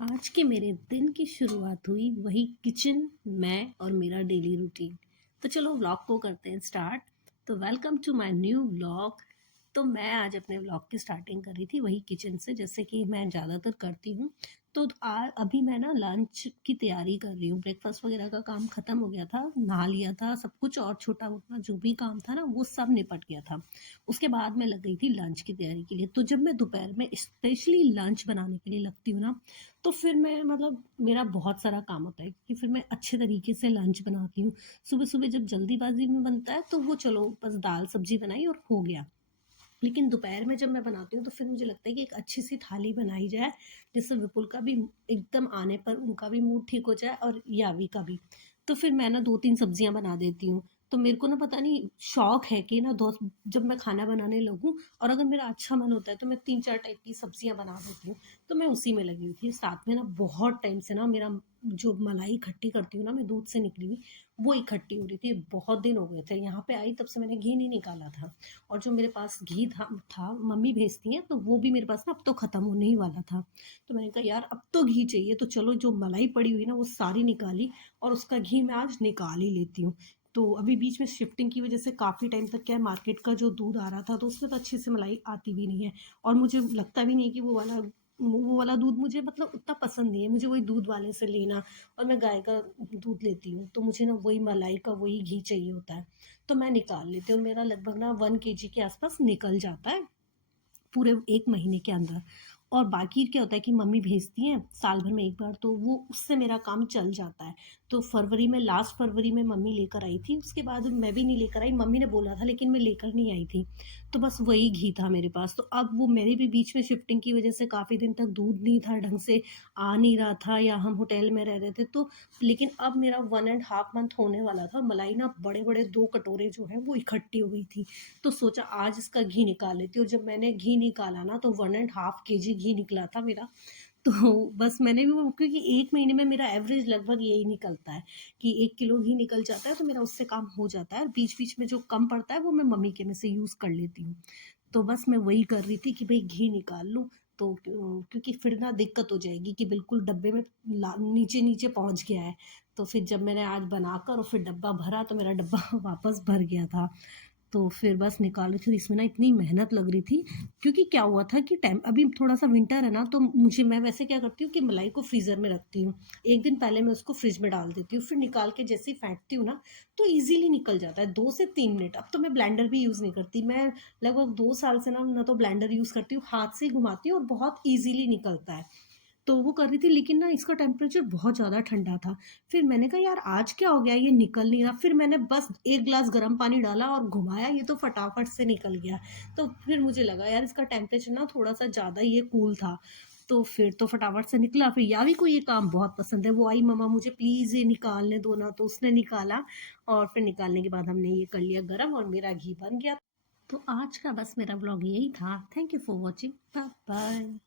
आज के मेरे दिन की शुरुआत हुई वही किचन, मैं और मेरा डेली रूटीन। तो चलो व्लॉग को करते हैं स्टार्ट। तो welcome to my new vlog. तो मैं आज अपने व्लॉग की स्टार्टिंग कर रही थी वही किचन से, जैसे कि मैं ज़्यादातर करती हूँ। तो अभी मैं ना लंच की तैयारी कर रही हूँ। ब्रेकफास्ट वगैरह का काम ख़त्म हो गया था, नहा लिया था सब कुछ, और छोटा मोटा जो भी काम था ना वो सब निपट गया था। उसके बाद मैं लग गई थी लंच की तैयारी के लिए। तो जब मैं दोपहर में स्पेशली लंच बनाने के लिए लगती हूँ ना, तो फिर मैं मतलब मेरा बहुत सारा काम होता है कि फिर मैं अच्छे तरीके से लंच बनाती हूँ। सुबह सुबह जब जल्दीबाजी में बनता है तो वो चलो बस दाल सब्जी बनाई और हो गया। लेकिन दोपहर में जब मैं बनाती हूँ तो फिर मुझे लगता है कि एक अच्छी सी थाली बनाई जाए, जिससे विपुल का भी एकदम आने पर उनका भी मूड ठीक हो जाए और यावी का भी। तो फिर मैं ना 2-3 सब्जियाँ बना देती हूँ। तो मेरे को ना पता नहीं शौक है कि ना दो जब मैं खाना बनाने लगूँ और अगर मेरा अच्छा मन होता है तो मैं 3-4 टाइप की सब्जियाँ बना देती हूँ। तो मैं उसी में लगी हुई थी। साथ में ना बहुत टाइम से ना मेरा जो मलाई इकट्ठी करती हूँ ना मैं दूध से निकली हुई, वो इकट्ठी हो रही थी। बहुत दिन हो गए थे, यहाँ पे आई तब से मैंने घी नहीं निकाला था। और जो मेरे पास घी था मम्मी भेजती हैं, तो वो भी मेरे पास ना अब तो ख़त्म होने ही वाला था। तो मैंने कहा यार अब तो घी चाहिए, तो चलो जो मलाई पड़ी हुई ना वो सारी निकाली और उसका घी मैं आज निकाल ही लेती हूँ। तो अभी बीच में शिफ्टिंग की वजह से काफ़ी टाइम तक क्या है, मार्केट का जो दूध आ रहा था तो उसमें तो अच्छी से मलाई आती भी नहीं है। और मुझे लगता भी नहीं है कि वो वाला दूध मुझे मतलब उतना पसंद नहीं है। मुझे वही दूध वाले से लेना, और मैं गाय का दूध लेती हूँ तो मुझे ना वही मलाई का वही घी चाहिए होता है। तो मैं निकाल लेती हूँ और मेरा लगभग ना 1 kg के आसपास निकल जाता है पूरे 1 महीने के अंदर। और बाकी क्या होता है कि मम्मी भेजती हैं साल भर में एक बार, तो वो उससे मेरा काम चल जाता है। तो फरवरी में, लास्ट फरवरी में मम्मी लेकर आई थी, उसके बाद मैं भी नहीं लेकर आई। मम्मी ने बोला था लेकिन मैं लेकर नहीं आई थी। तो बस वही घी था मेरे पास। तो अब वो मेरे भी बीच में शिफ्टिंग की वजह से काफ़ी दिन तक दूध नहीं था, ढंग से आ नहीं रहा था, या हम होटल में रह रहे थे तो। लेकिन अब मेरा 1.5 मंथ होने वाला था, मलाई ना बड़े बड़े 2 कटोरे जो है वो इकट्ठी हो गई थी। तो सोचा आज इसका घी निकाल लेती हूँ। जब मैंने घी निकाला ना तो 1.5 kg घी निकला था मेरा। तो बस मैंने भी वो, क्योंकि 1 महीने में मेरा एवरेज लगभग यही निकलता है कि 1 किलो घी निकल जाता है, तो मेरा उससे काम हो जाता है। और बीच बीच में जो कम पड़ता है वो मैं मम्मी के में से यूज़ कर लेती हूँ। तो बस मैं वही कर रही थी कि भाई घी निकाल लूँ। तो क्योंकि फिर ना दिक्कत हो जाएगी कि बिल्कुल डब्बे में नीचे नीचे पहुंच गया है। तो फिर जब मैंने आज बनाकर और फिर डब्बा भरा तो मेरा डब्बा वापस भर गया था। तो फिर बस निकाल रही थी, इसमें ना इतनी मेहनत लग रही थी। क्योंकि क्या हुआ था कि टाइम अभी थोड़ा सा विंटर है ना, तो मैं वैसे क्या करती हूँ कि मलाई को फ्रीज़र में रखती हूँ। एक दिन पहले मैं उसको फ्रिज में डाल देती हूँ, फिर निकाल के जैसे ही फेंटती हूँ ना तो इजीली निकल जाता है 2 से 3 मिनट। अब तो मैं ब्लेंडर भी यूज़ नहीं करती। मैं लगभग 2 साल से ना तो ब्लेंडर यूज़ करती हूँ, हाथ से ही घुमाती हूँ और बहुत ईजिली निकलता है। तो वो कर रही थी, लेकिन ना इसका टेम्परेचर बहुत ज़्यादा ठंडा था। फिर मैंने कहा यार आज क्या हो गया, ये निकल नहीं रहा। फिर मैंने बस 1 ग्लास गर्म पानी डाला और घुमाया, ये तो फटाफट से निकल गया। तो फिर मुझे लगा यार इसका टेम्परेचर ना थोड़ा-सा ज़्यादा ये कूल था। तो फिर तो फटाफट से निकला। फिर यावी को ये काम बहुत पसंद है। वो आई, मम्मा मुझे प्लीज़ ये निकालने दो ना, तो उसने निकाला और फिर निकालने के बाद हमने ये कर लिया गरम और मेरा घी बन गया। तो आज का बस मेरा व्लॉग यही था। Thank you for watching. Bye bye.